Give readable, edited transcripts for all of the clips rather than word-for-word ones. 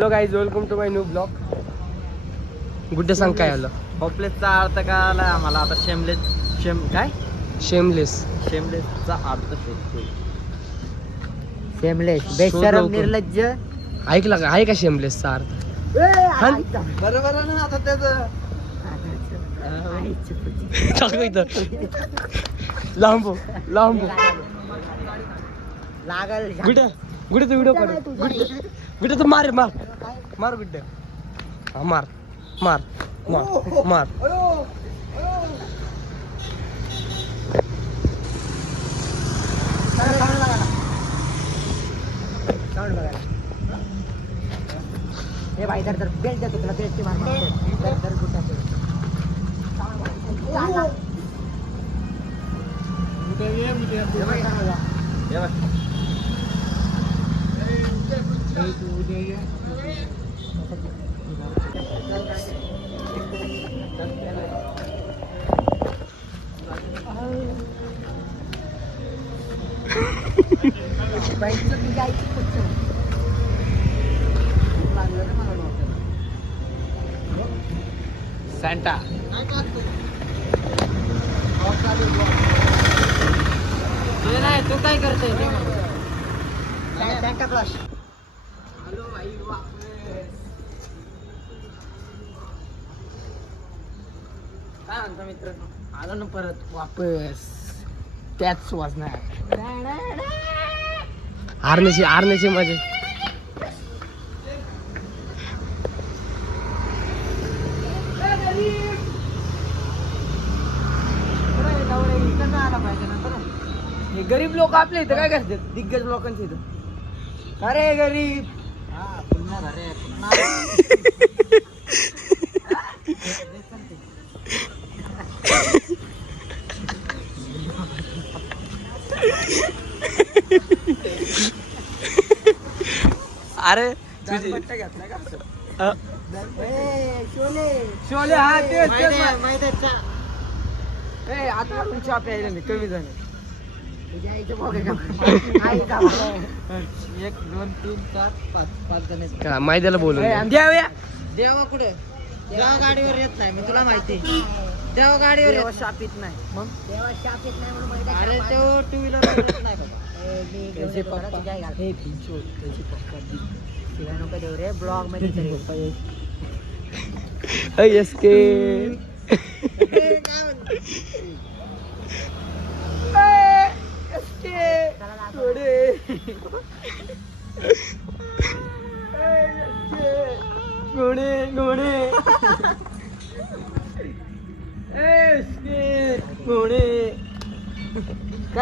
Hello guys, welcome to my new blog. गुड्डे सांग काय आलं. होपलेसचा अर्थ काय आला आम्हाला आता? शेमलेसचा अर्थ शोधतोय. शेमलेस बेशरम निर्लज्ज. ऐकला का? आहे का शेमलेसचा अर्थ? बरोबर आहे ना आता त्याचं. टाकू इथं. लांबो लागल गुड्डे तू व्हिडिओ काढ. गुड्डे तू मार गुड्डे. हा मार. हे भाई तर बेल्ट देतो तुला. बेल्टची मार तर गुड्डा सॅन्टा. नाही तू काय करतोय? Santa clause. हॅलो भाई, काय म्हणतो मित्र? आलो ना परत वापस त्याच वाजणार. आरण्याची मजा. हे गरीब लोक आपल्या इथं काय करतात? दिग्गज लोकांच्या इथं अरे गरीब. अरे घेतला का? शोले हा तेच. आता तुमच्या प्यायला नाही कमी झाले. 1 2 3 4 5 जण मैद्याला बोलून देवा कुठे? देवा गाडीवर येत नाही. मी तुला माहिती. देवा गाडीवर शापित नाही. मग देवा शापित नाही म्हणून अरे तो 2 व्हीलर येत नाही बाबा. त्याचे पप्पा हे पिंचो त्याचे पप्पा शिवाय नको देऊ रे ब्लॉग मध्ये तरी. एसके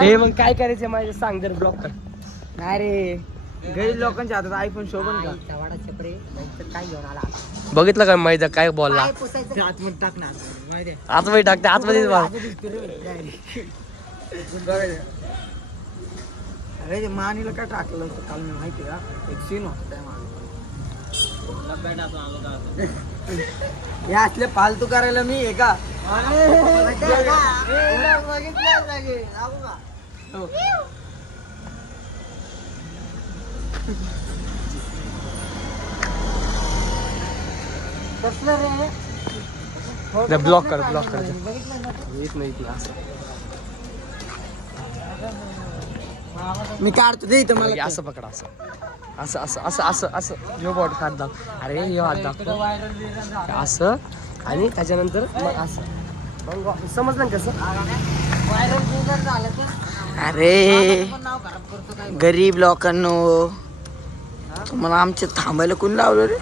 हे मग काय करायचं माझ्या सांग जर ब्लॉक कर. नाही रे, गरीब लोकांच्या हातात आयफोन शोभन का? काय घेऊन आला? बघितलं का मैदा काय बोलला? आतमध्ये टाकणार माहिती आहे? आतमध्ये टाकते आतमध्ये. अरे ते मानीला काय टाकलं होतं काल मी माहिती का? एक सीन होता त्या हे असले फालतू करायला मी आहे का? ब्लॉक कर येत नाही असं. मी काढतो दे इथं मला. असं पकड. असं ह्यो बॉट हात दाख. अरे ह्यो हात दाखतो असं आणि त्याच्यानंतर मग असं. मग समजलं ना कसं? अरे गरीब लोकांनो, तुम्हाला आमच्या थांबायला कोण लावलं रे?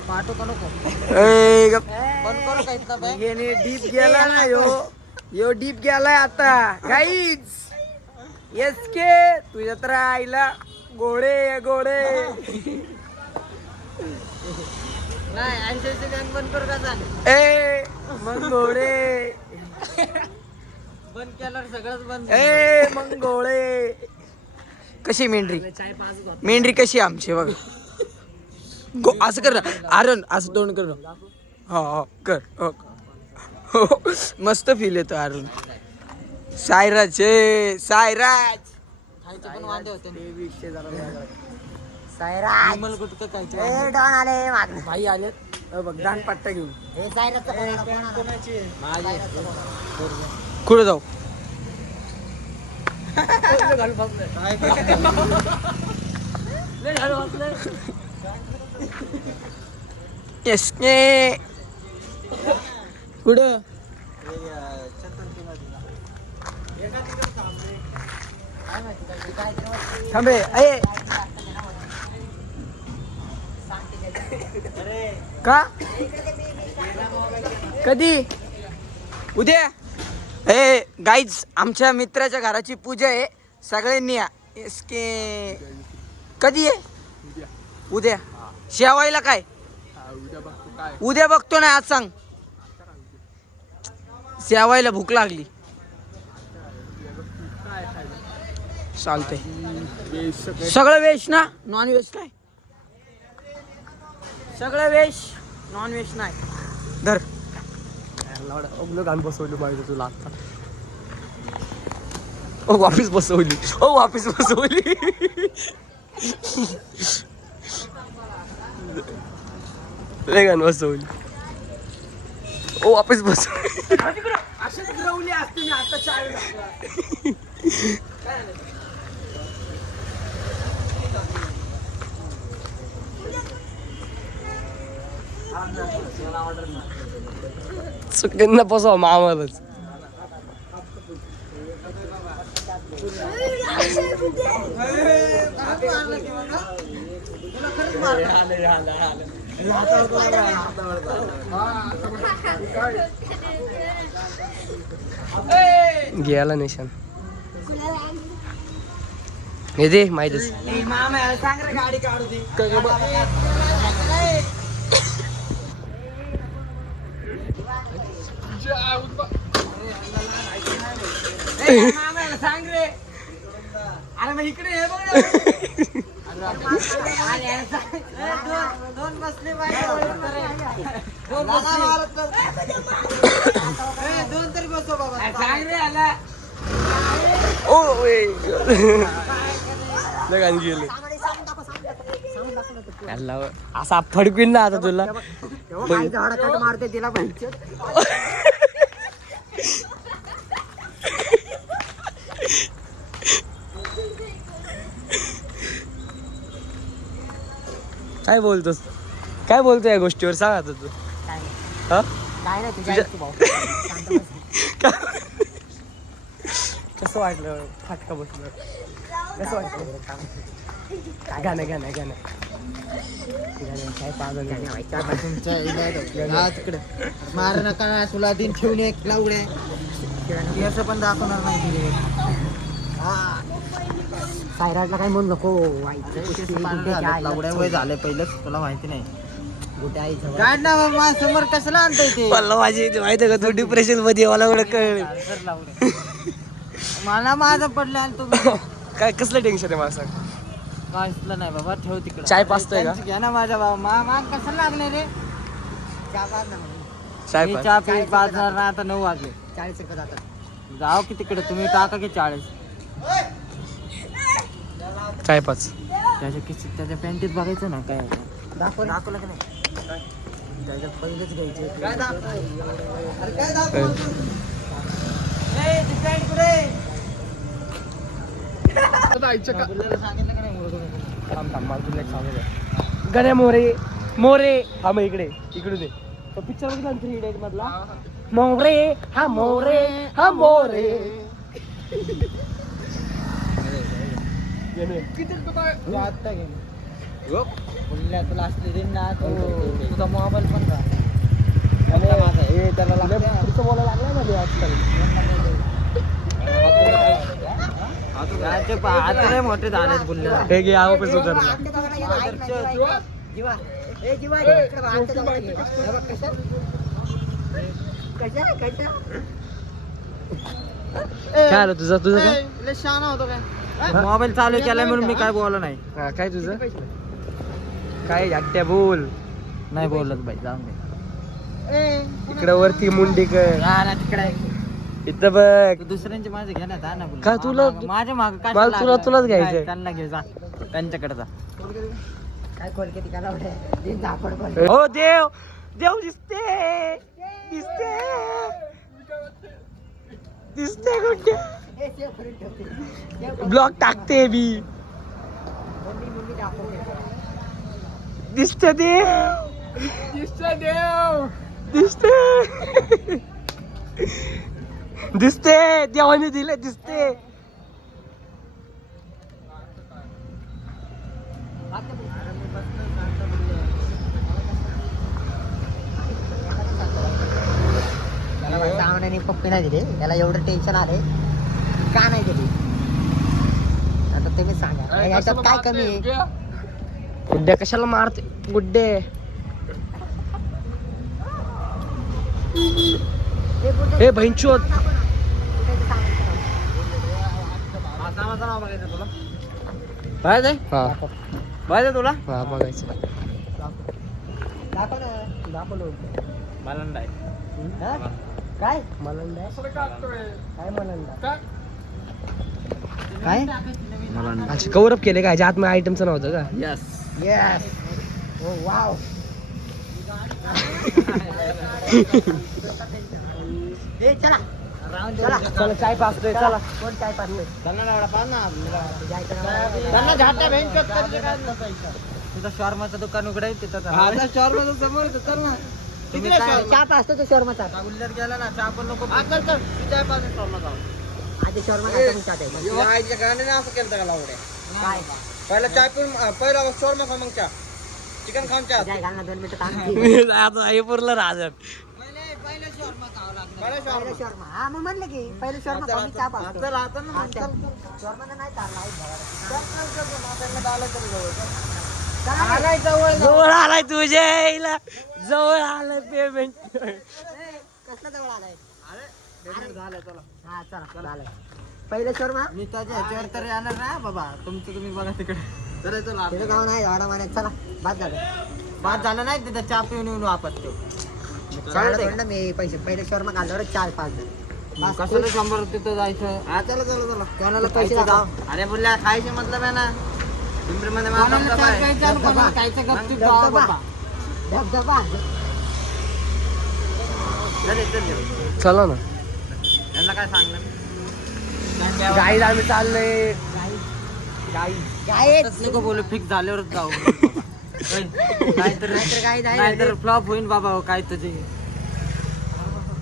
डीप गेला ना यो डीप गेलाय आता गाईज. एसके तुझ्या तर आईला गोडे नाही बंद करू का? ए मग गोडे बंद केल्यावर सगळंच बंद. ए मग गोळे कशी मेंढरी कशी आमची बघ. असं कर ना आरण, असं तोंड कर ना. हा कर. मस्त फील येतो अरुण. सायराज विमल गुटका काय डॉन आले मागं. भाई आले बघ दान पट्टा घेऊन हे सायराचं कोणाला? कुठे जाऊ घालू बसलंय. लय घालू बसलंय. येस कुठं थांबे अये का कधी उद्या ए गाईज आमच्या मित्राच्या घराची पूजा आहे सगळ्यांनी या इसके कधी आहे उद्या शेवायला काय उद्या बघतो ना आज सांग शेवायला भूक लागली चालतंय सगळं व्हेज ना नॉन व्हेज काय सगळं व्हेज नॉन व्हेज नाही धर अगलं गाण बसवली पाहिजे तुला आता. ओ वापिस बसवली. ओ वापिस बसवली. लय गाण बसवली. ओ वापिस बसवली. असेच गिरवली असते मी आता चार चुकीनं बसवा मामालाच. गेला निशान हे दे माहितीच. मामा सांग रे गाडी काढू दे मामाला सांग रे अरे मग इकडे हे बघ दोन बसले दोन तरी बसो बाबा सांग रे आला ओ लय गाण गेले. असा फडकवीन ना आता तुला. कट मारते तिला पाहिजे. काय बोलतोस काय बोलतो या गोष्टीवर सांग आता तू. हा काय नाही तुझ्या आईची भाऊ. शांत बस. कसं वाटलं फाटका बसलं कसं वाटलं गाणं गाणं गाणं काय पागल तिकडे मार नका तुला दिन ठेवून एक लावडे असं पण दाखवणार नाही तुझे सायराटला काय म्हणू नको. लावड्या वय झाले पहिलेच तुला माहिती नाही कुठे आई काय ना बाबा समोर कसला आणताय ते मला माझी माहिती का तू डिप्रेशन मध्ये मला एवढं कळलं. मला माझं पडलं आणि तुम्ही काय कसलं टेन्शन आहे मला सांग. काहीच नाही बाबा ठेव तिकडे चाय पाजतोय का? घ्या ना माझ्या बाबा मा कसं लागले रे चाय मी पाज. चहा पी 5,000 ना आता 9 वाजले 40 रुपये जातात. जाओ की तिकडे तुम्ही टाका की 40 चाय पाच त्याच्या किस्तीत त्याच्या पॅन्टीत बघायचं ना काय दाखवलं का नाही त्याच्यात पहिलेच घ्यायचे. गण्या मोरे मोरे हा मग इकडे इकडून दे तो पिक्चर बघितला 3 इडियट मधला मोरे हा मोरे हा मोरे. आता घे बोलल्या तुला असले दिन ना तुझा मोबाईल पण का हे त्याला लागतं बोलायला लागला ना मी आजकाल. आता लय मोठे झालेत बोलले हे घे आवा पण सुधार. जीवा ए जीवा इकडे बघ, आमच्या जवळ ये. हे बघ कशा काय आलं तुझं तुझं काय लय शहाणा होतो काय मोबाईल चालू केलाय म्हणून मी काय बोललो नाही हा, काय तुझं काय हट्ट्या बोल नाही बोलत बाई जाऊन दे इकडे वरती मुंडी कर तिकडे इथं बघ. दुसऱ्यांचे माझे घेण्यात आहे ना का तुला- माझ्या माग काय मला तुलाच घ्यायचंय. त्यांना घे जा त्यांच्याकडे जा काय खोल के तिकडे लावले झापड खोल. हो देव देव दिसते दिसते दिसते कुठे हे सेव करून ठेवते. ब्लॉग टाकते मी मम्मी दाखवते. दिसते देव दिसते दिसते देवाने दिले दिसते. सामने पप्पी नाही दिली याला एवढं टेन्शन आले का नाही दिली आता तुम्ही सांगा याच्यात काय कमी आहे. गुड्डे कशाला मारते गुड्डे. हे बहिंचोद बघायचं तुला हा बघायचं. दाखव ना दाखव मलंड आहे. काय मलंडा काय म्हणा काय अच्छा कवरअप केले का ह्याच्या आतमध्ये आयटमचं नव्हतं का. यस येस ओ वाव ए चला चला चला चाय पाचतोय चला. कोण काय पाहतोय तुझं शॉर्माचं दुकान उघडाय तिथं शॉर्माचं समोर चल ना. तुम्ही चहा पाहतो तो शर्माचा उल्ल्यात गेला ना चहा पण नको. चाय पासून शॉर्मा जाऊ. आधी शर्मा काय चहा आईच्या गाण्याने असं केलं का लावड्या. काय पहिला चाय पिऊन पहिला शॉर्मा खा मग चहा. चिकन खाऊन चहा. जाय घाल ना 2 मिनिटं काम आता हे पुरलं राजन. पहिलं शॉर्मा खावं लागणार. पहिलं शर्मा हा मग म्हणलं की पहिलं शर्मा खाऊन चहा पाहतो चल आता ना मग चल. शर्मा नाही चालला जवळ आलाय तुझ्या जवळ आलाय पेमेंट. कसला जवळ आलाय झालं चला. हा चला झालं पहिलं शर्मा मी त्याच्या ह्याच्यावर तर येणार नाही बाबा. तुमचं तुम्ही बघा तिकडे. तर चला तिथं गाव नाही झाडा मान्यात चला बाद झालं बाद झालं नाही तिथं चहा पिऊन येऊन वापस तो. चाललं मी पैसे पहिले शर्मा घालल्यावर 4-5 कशाला 100 तिथं जायचं. हा चला चला चला. कोणाला पैसे दाखव अरे बोलल्या खायचे मतलब आहे ना. पिंपरीमध्ये धबधबा चला ना यांना काय सांगलं. गाईज आम्ही चाललोय. काय नको बोलू फिक्स झाल्यावरच जाऊ. नाहीतर काय नाहीतर फ्लॉप होईन बाबा. हो काय तुझे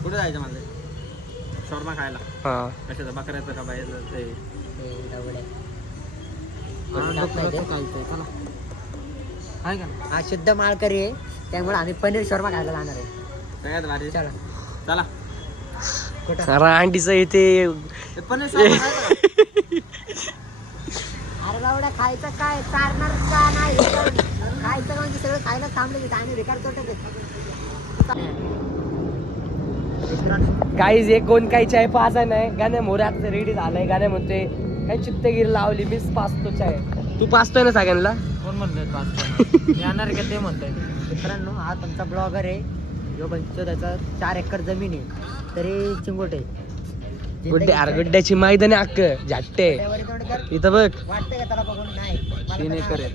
कुठे जायचं मला शॉर्मा खायला. हा कशाचं बकऱ्याचं का बाहेर ते आहे का हा शुद्ध माळकरी आहे त्यामुळे आम्ही पनीर शर्मा खायला जाणार आहे सगळ्यात भारी. चला चला कुठं रांडीचं इथे पण शॉर्मा खायचं. अरे बावड्या खायचं काय चालणार का नाही खायचं म्हणजे सगळं खायला थांबले की आम्ही बेकार करतो गाईज एक कोण काही चाय पाचा नाही. गाण्या मोऱ्यात रेडी झालाय. गाण्या म्हणतोय काही चित्तगिरी लावली मीच पाचतो चाय. तू पाचतोय ना सगळ्यांना. कोण म्हणतोय येणार का ते म्हणतोय. मित्रांनो हा तुमचा ब्लॉगर आहे जो बंचो त्याचा 4 एकर जमीन आहे तरी चिंगोट आहे गुड्डे अरे गुड्ड्याची मैदानी अक्क झाट्टे इथं बघ. वाटतंय का त्याला बघून नाही 3 एकर आहे.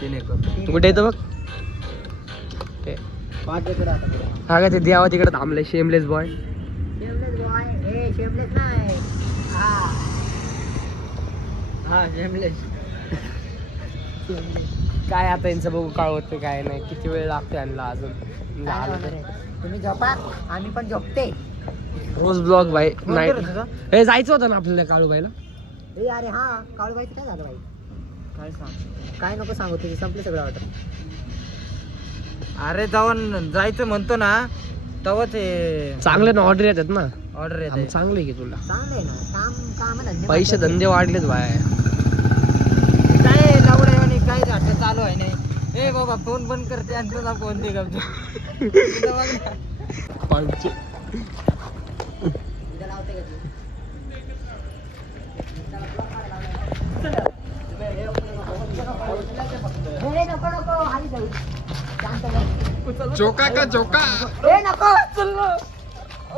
3 एकर गुड्डे इथं बघ. 5 एकर आता हा का ते द्यावा तिकडे थांबले शेमलेस बॉय. शेमलेस बॉय हे शेमलेस नाही हा जेमलेस. काय आता यांचं बघू काय होतं काय नाही. किती वेळ लागतो यांना अजून. काय होणार आहे? तुम्ही झोपा आम्ही पण झोपते रोज ब्लॉग भाई नाही करत होता? हे जायचं होतं ना आपल्याला काळूबाईला. ए अरे हा काळूबाईचं काय झालं बाई काय सांग. काय नको सांगू तुझी संपली सगळं ऑर्डर अरे जाऊन जायचं म्हणतो ना तेव्हा ते चांगले ना ऑर्डर येतात ना. ऑर्डर येते. चांगले की तुला चांगलं आहे ना काम धंदे पैसे धंदे वाढलेत बाय. काय लावडे आणि काय झाट चालू आहे नाही. ए बाबा फोन बंद करते आणि तुझा फोन दे गमतो. उद्या लावते का तू नको नको आली जाऊ शांत बस. जोका का जोका. ए नको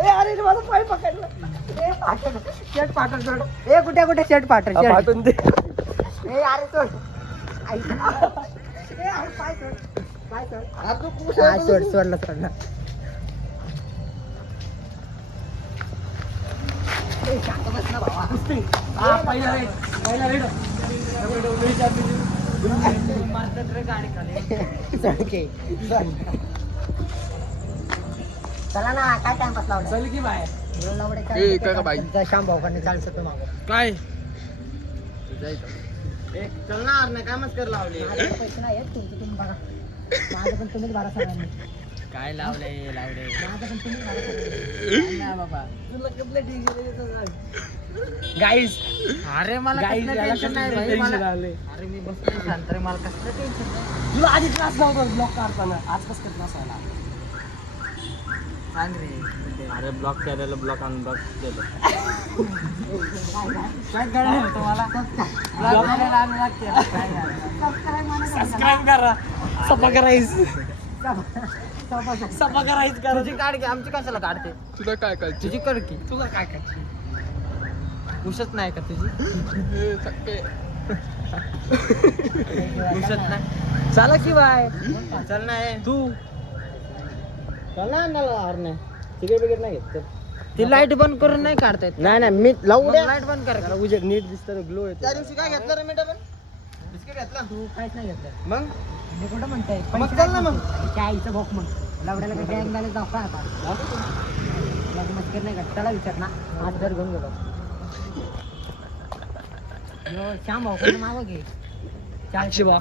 ए अरे मला पाय पकडलं ए पाटण शर्ट पाटण सोड ए कुठे कुठे शर्ट पाटण पाठवून दे. ए अरे सोड आई सोडला शांत बस ना भावा. हा पहिला रेड मारतात रे गाडी खाली. चढके. चला ना काय टाइमपास लावला चल की बाहेर. श्याम भाऊकडे 40 रुपये मागव. काय चल ना अरे काय मस्कर लावली. माझ्याकडे पैसे नाही आहेत, तुमचे तुम्ही बघा. माझं पण तुम्हीच भरा सगळ्यांनी. काय लावले माझं पण तुम्हीच भरा सगळ्यांनी. ना बाबा. तुला कसलं टेन्शन गाईज अरे मला गाईज कसलं टेन्शन नाही भाई टेन्शन मला. आले. अरे मी बसलोय शांत रे मला कसलं टेन्शन नाही. तुला आधी क्लास लावतो ब्लॉक काढताना. आज कसं काय क्लास आला सांग रे. अरे ब्लॉक केलेलं ब्लॉक अनब्लॉक केलं. काय कळलं तुम्हाला? ब्लॉक केलेलं अनब्लॉक केलं. काय यार. सबस्क्राईब करा. सपा करायच सपा करायच करा. तुझी काढ की आमची कशाला काढते. तुला काय काय तुझी काढ की. तुला काय करायची उशत नाही का तुझी. उशत नाही. चला की बाय. चल नाही तू चल ना नाही तिकीट बिकीट नाही घेत. ती लाईट बंद करून नाही काढता येत. नाही मी लावू द्या. लाईट बंद कर. उजेड नीट दिसतं ग्लो येतो. त्या दिवशी काय घेतलं रे मीठ पण बिस्किट घेतलं. तू काहीच नाही घेतलं. मग मी कुठं म्हणतोय मग चल ना मग. त्या आईचं भोक मग लवड्याला काय गँग घाले जाऊ का आता. लग्न मस्कर नाही का त्याला विचार ना. आज घर घेऊन गेलो. श्याम भाऊ मागं घे. अक्षय भाऊ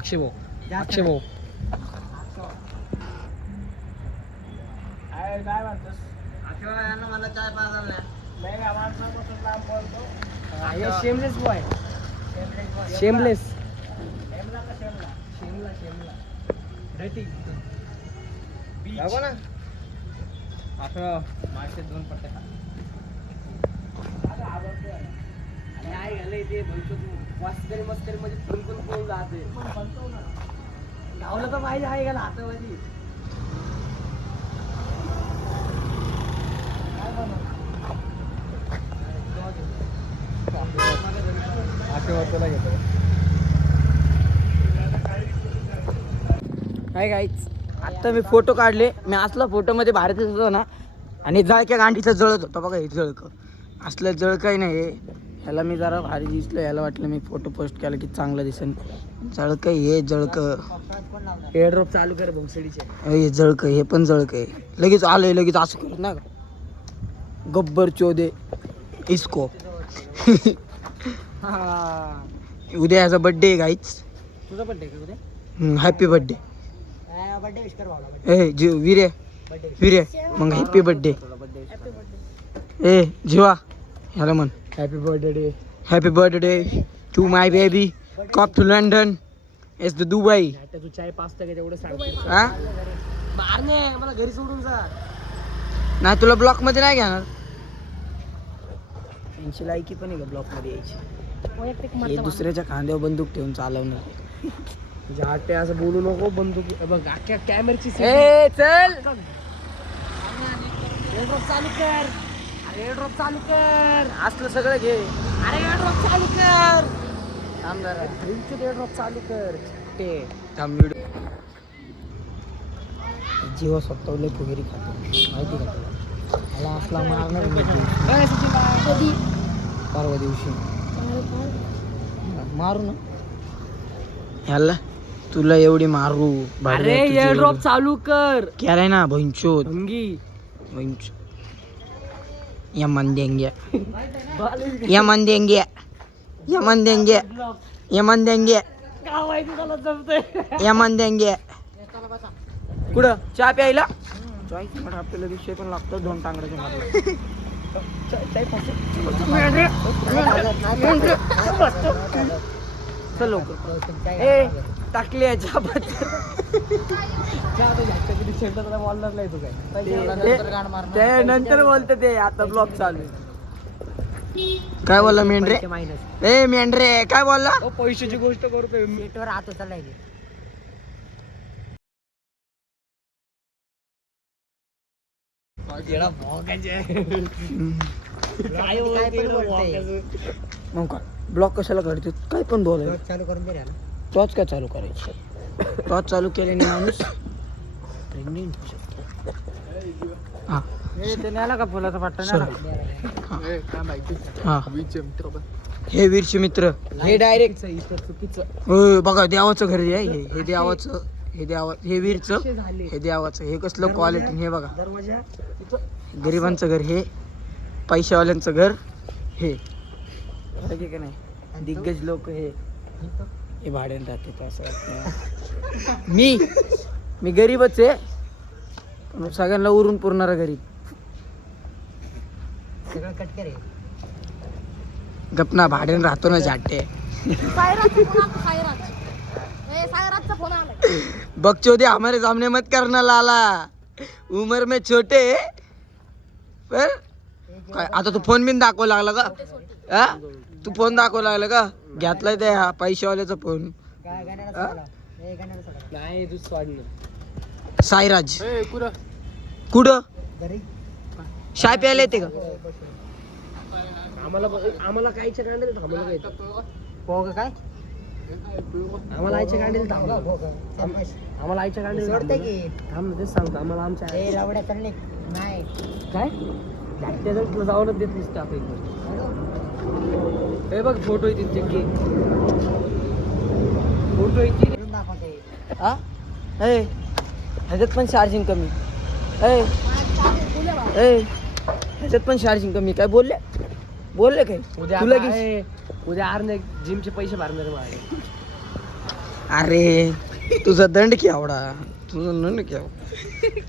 जास्त अक्षय भाऊ काय म्हणतोस मला चाय पाजायला नाही. शेमलेस बॉय शेमलेस बघू ना 2 पट्टे खा. मस्करी मध्ये फोन करून कोण जाते गावलं तर पाहिजे आहे का हातामध्ये. काय काहीच आता मी फोटो काढले. मी असला फोटो मध्ये बाहेर दिसत होतो ना आणि जळक्या गांडीचं जळत होतं बघा. हे जळक असलं जळकही नाही. ह्याला मी जरा भारी दिसलं. ह्याला वाटलं मी फोटो पोस्ट केला की चांगलं दिसेल. जळक हे जळक एअरड्रॉप चालू कर भोसडीचे. हे जळक हे पण जळक आहे. लगेच आलंय लगेच असं करत ना गब्बर चोदे इसको. उद्या ह्याचा बड्डे आहे गाईच. तुझा बड्डे का उद्या. Happy birthday. बर्थडे विश कर भाऊला. ए वीरे वीरे मग हॅपी बड्डे. ए जीवा ह्याला म्हण happy birthday. Happy birthday to my baby. Cup to London is the Dubai. तू चाय पाचता का तेवढं सांग. हा मारणे मला घरी सोडून जा. नाही तुला ब्लॉक मध्ये नाही घेणार. यांची लायकी पण आहे का ब्लॉक मध्ये यायची. वैयक्तिक हे मत दुसऱ्याच्या खांद्यावर बंदूक ठेवून चालवणार. जाटे असं बोलू नको. बंदूक बघ अख्ख्या कॅमेरची ए चल एअरड्रॉप चालू कर. अरे एअरड्रॉप चालू कर. असलं सगळं घे. अरे एअरड्रॉप चालू कर. थांब जरा. एअरड्रॉप चालू कर. ते थांब व्हिडिओ. जीवा स्वतःला फुगेरी खातो माहिती का तुला. मला असला मारणार मी कधी परवा दिवशी मारू ना ह्याला. तुला एवढी मारू. अरे एअरड्रॉप चालू कर. केलाय ना भैंचोद भंगी भैंच. यमन देंगे यमन देंगे यमन देंगे यमन देंगे गाव आहे तुला जमतंय. यमन देंगे. कुठं चहा प्यायला. आपल्याला विषय पण लागतो 2 टांगड्याच्या मागे. चल लवकर. ए टाकली आहे चहा बोलणार नाही तू काय. ते नंतर बोलते ते. आता ब्लॉग चालू आहे. काय बोलला मेंढरे. मायनस ए मेंढरे काय बोलला. पैशाची गोष्ट करतोय मी. पेटवर हात उचललाय. काय बोलतोय. मग काय ब्लॉग कशाला काढते. काय पण बोलाय. चालू करून दे रे. तोच काय चालू करायची. टॉर्च चालू केल्याने माणूस प्रेग्नेंट होऊ शकतो. हा का फुलाचा पट्टा हा हे वीरचे मित्र हे डायरेक्ट चुकीचं बघा देवाचं घर आहे हे देवाचं हे वीरचं हे देवाचं हे कसलं क्वालिटी हे बघा दरवाजा गरिबांचं घर हे पैशावाल्यांचं घर हे फरक आहे का नाही. दिग्गज लोक हे भाड्याने राहते तर असं वाटतं. मी गरीबच आहे पण सगळ्यांना उरून पुरणारा गरीब. सगळं कट करे. गपना भाड्याने राहतो ना झाटे. बकचोदी हमारे सामने मत करना लाला, उमर में छोटे पर काय आता तू फोन बिन दाखवा लागला का? हा तू फोन दाखवा लागला का? घेतलाय त्या पैशावाल्याचा फोन. नाही दूध वाढणार. साईराज कुठं शाय प्यायला येते का? आम्हाला कायच्या कांडेल थांबलं काय पोग काय आम्हाला आईच्या कांडेल थांबलं आम्हाला आईच्या कांडेल सोडते की थांब तेच सांगतो आम्हाला आमच्या ए लावड्या चालले नाही काय त्याच्यात जाऊनच देत नसतं आपण हे बघ फोटो येतील चेक फोटो येतील करून दाखवते. हा ए ह्याच्यात पण चार्जिंग कमी ए ह्याच्यात पण चार्जिंग कमी काय बोलले काय उद्या तुला काय? उद्या आरने जिमचे पैसे भरणार आहे माझे. अरे तुझा दंड केवढा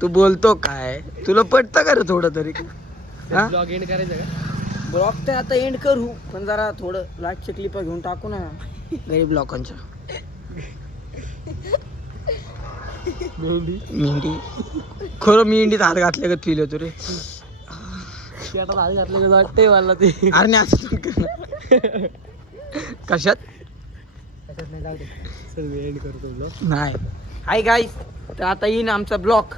तू बोलतो काय? तुला पटतं का रे थोडं तरी? हा ब्लॉग एंड करायचं का? ब्लॉग तर आता एंड करू पण जरा थोडं लाटच्या क्लिपा घेऊन टाकू ना गरीब लोकांच्या. मेंढी खरं मेंढीत हात घातले का फील होतो रे. ते आता भाजी घातलं वाटतंय मला ते. अरे नाही असं नको करू. कशात त्याच्यात नाही जाऊ दे. सर्व एंड करतो ब्लॉग. नाही. हाय गाईस तर आता येईन आमचा ब्लॉग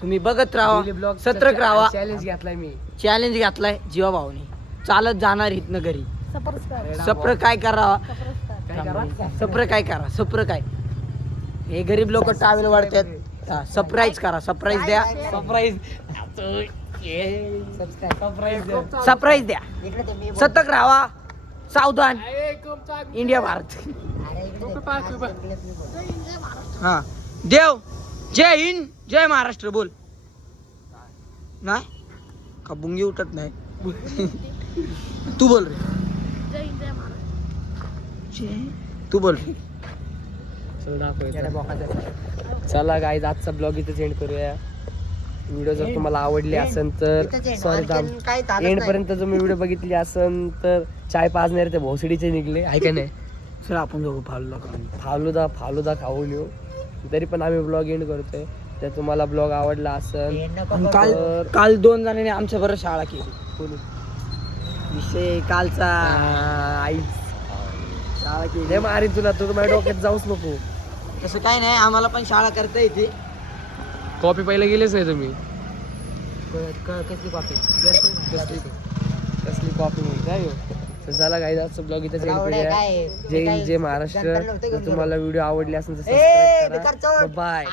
तुम्ही बघत राहा. सत्रक राहा. चॅलेंज घेतलाय मी. चॅलेंज घातलाय जीवा भाऊने. चालत जाणार इथनं घरी. सप्र काय करा सप्र काय हे गरीब लोक टावेल वाढतात. सरप्राईज करा. सरप्राईज द्या. सरप्राईज द्या. इकडे ते मी सतर्क राहा. सावधान. इंडिया भारत. अरे इकडे हा देव जय हिंद जय महाराष्ट्र बोल. नाही का बुंगी उठत नाही. तू बोल रे. तू बोल रे. चला गाईज आजचा ब्लॉग इथेच एंड करूया. व्हिडिओ जर तुम्हाला आवडली असेल तर सॉरी काय एंड पर्यंत जर मी व्हिडिओ बघितली असेल तर चाय पाजणारे ते भोसडीचे निघले आहे का नाही. सर आपण जाऊ फालुदा खाऊन येऊ. तरी पण आम्ही ब्लॉग एंड करतोय. तर तुम्हाला ब्लॉग आवडला असेल काल 2 जणांनी आमच्या बरोबर शाळा केली. कोणी विषय कालचा आई शाळा केली. हे मारी तुला तू माझ्या डोक्यात जाऊच नको. तसं काही नाही आम्हाला पण शाळा करता येते. कॉपी पहिला गेलेच नाही तुम्ही. कसली कॉफी कसली कॉपी म्हणते काय तर चला गाईज आजचं ब्लॉग इथेच एंड करूया. जय हिंद जय महाराष्ट्र. जर तुम्हाला व्हिडिओ आवडली असेल तर सबस्क्राईब करा. बाय.